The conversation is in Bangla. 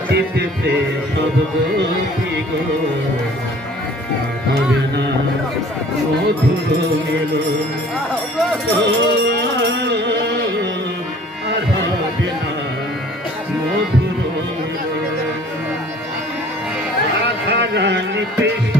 চিত্তে সদ্গতি গো হবে না মধুর মিলন আর হবে না মধুর মিলন রাধা রানী